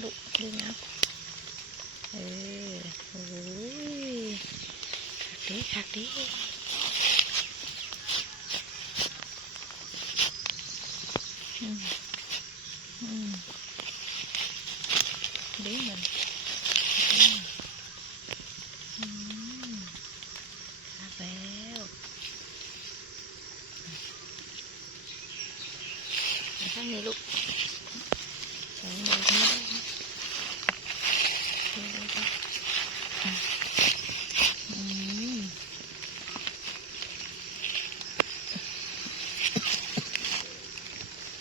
เก็บน้ำลูกดึงเอาเออโอ้ยคักดีคักดีอืมอืมดีเหมือนอืมอืมคักแล้วมาข้างนี้ลูกสองดอกนี้ได้ไหมได้ได้ได้อะอืม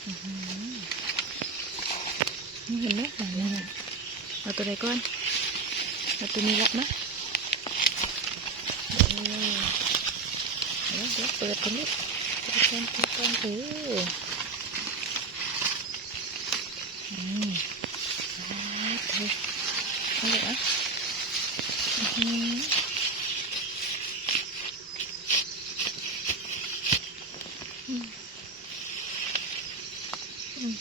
อื้อหือ นี่เห็นไหมหนนะเอาตัวใดก่อนเอาตัวนี้ละมะเดี๋ยวเดี๋ยวเปิดกันนิดเปิดกันเปิดกันเอออืมเอาเถอะเอาเลยอะอื้อหืออืม อืม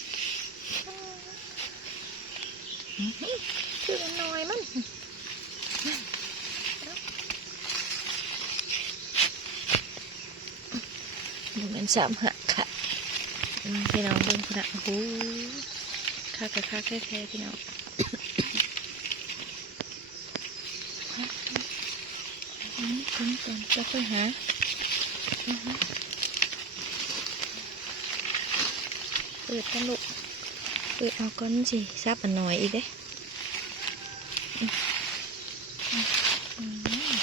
อืมคือมันน้อยมันดูมันสามหักค่ะพี่น้องเบิ่งคุณอะโอ้โหค่ากะค่าแท้ๆพี่น้องอืมถึงก่อนจะไปหาอือฮึ เปิดกันลูก เปิดเอาก้อนสิซับอันหน่อยอีกเด้อืมอืม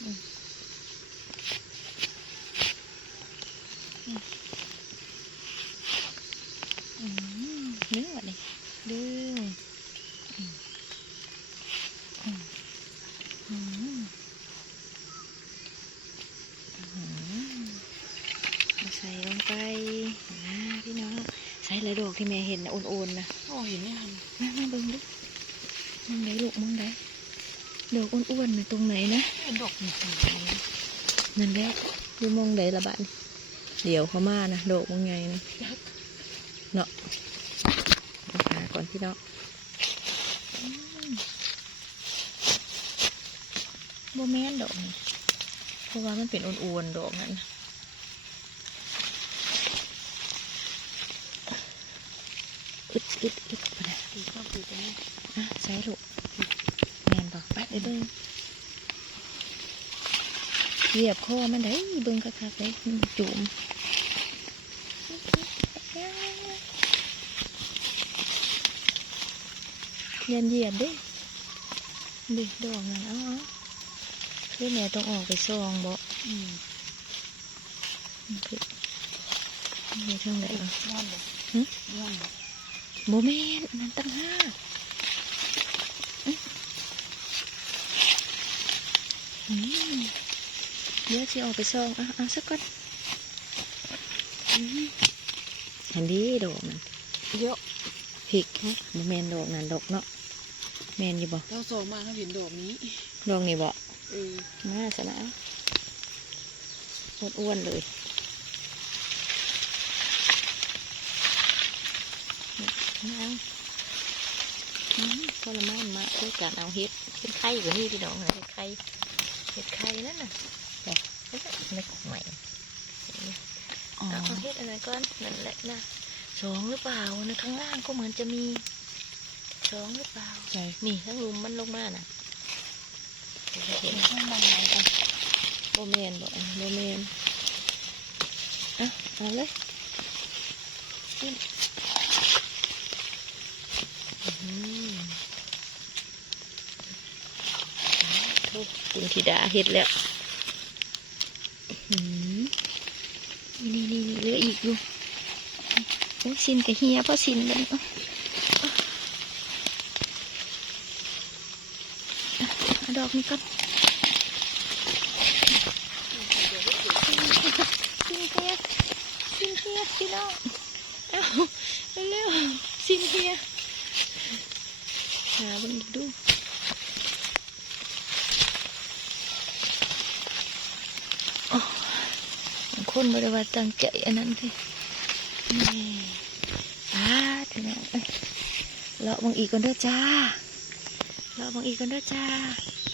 อืมอืมอืมดึงวะนี่ดึงอืมอืม อืมอืมเอาใส่ลงไปนะพี่น้อง ใส่เลยดอกที่แม่เห็นนะโอนๆนะโอ้เห็นไหมฮันมามาเบิ่งดูมองไหนลูกมองไหนดอกอ้วนๆนะตรงไหนนะเป็นดอกหนึ่งนั่นแหละอยู่มองไหนละบาดนี่เดี๋ยวเขามานะดอกมองไงนะเนาะเอาขาก่อนพี่น้องอืมโบแมนดอกนี่เพราะว่ามันเป็นอ้วนๆดอกนั่นน่ะ อึดอึดอึดไปเลยตีเข้าตีตรงนี้อะใส่ลูกแมนบอกไปเด้อเบิ่งเหยียบคอมันได้เบิ่งคักๆเลยมันจุ่มเยียนเหยียบเด้ดิดอกนั่นเอาเอาคือแม่ต้องออกไปซองบ่อืมคือมีทางไหนอะย้อนเลยหึย้อนเลย โมเมนต์นั่นตั้งห้าอื้ออืมเดี๋ยวสิออกไปซองอะเอาสักก่อนอันนี้ดอกมันเยอะพริกโมเมนต์ดอกนั่นดอกเนาะแมนอยู่บ่เราโซมาถ้าเห็นดอกนี้ดอกนี่บ่เออมาสนะอ้วนๆเลย นี่เอาอืมผลไม้มาด้วยการเอาเห็ดเห็ดไข่กว่านี่พี่น้องนะเห็ดไข่เห็ดไข่นั่นน่ะบอกเห็ดไม่ใหม่อ๋อเอาเอาเห็ดอะไรก่อนนั่นแหละนะสองหรือเปล่าในะข้างล่างก็เหมือนจะมีสองหรือเปล่าใช่นี่ทั้งลุมมันลงมาน่ะเห็นข้างบนไหนกันโบเมนบอกโบเมนอะเอาเลยขึ้นอื้อหือทุก คุณธิดาเห็ดแล้วนี่นี่นี่เหลืออีกอยู่โอ้สินกับเฮียเพราะสินเอาเอาอะเอาดอกนี้ก่อนซินเฮียซินเฮียพี่น้องเอ้าเร็วๆซินเฮียหาบันดูโอ้มันข คนบริวารตั้งใจอันนั้นที่นี่อาพี่น้องเอ้เลาะบางอีกกันเด้อจ้าเลาะบางอีกกันเด้อจ้า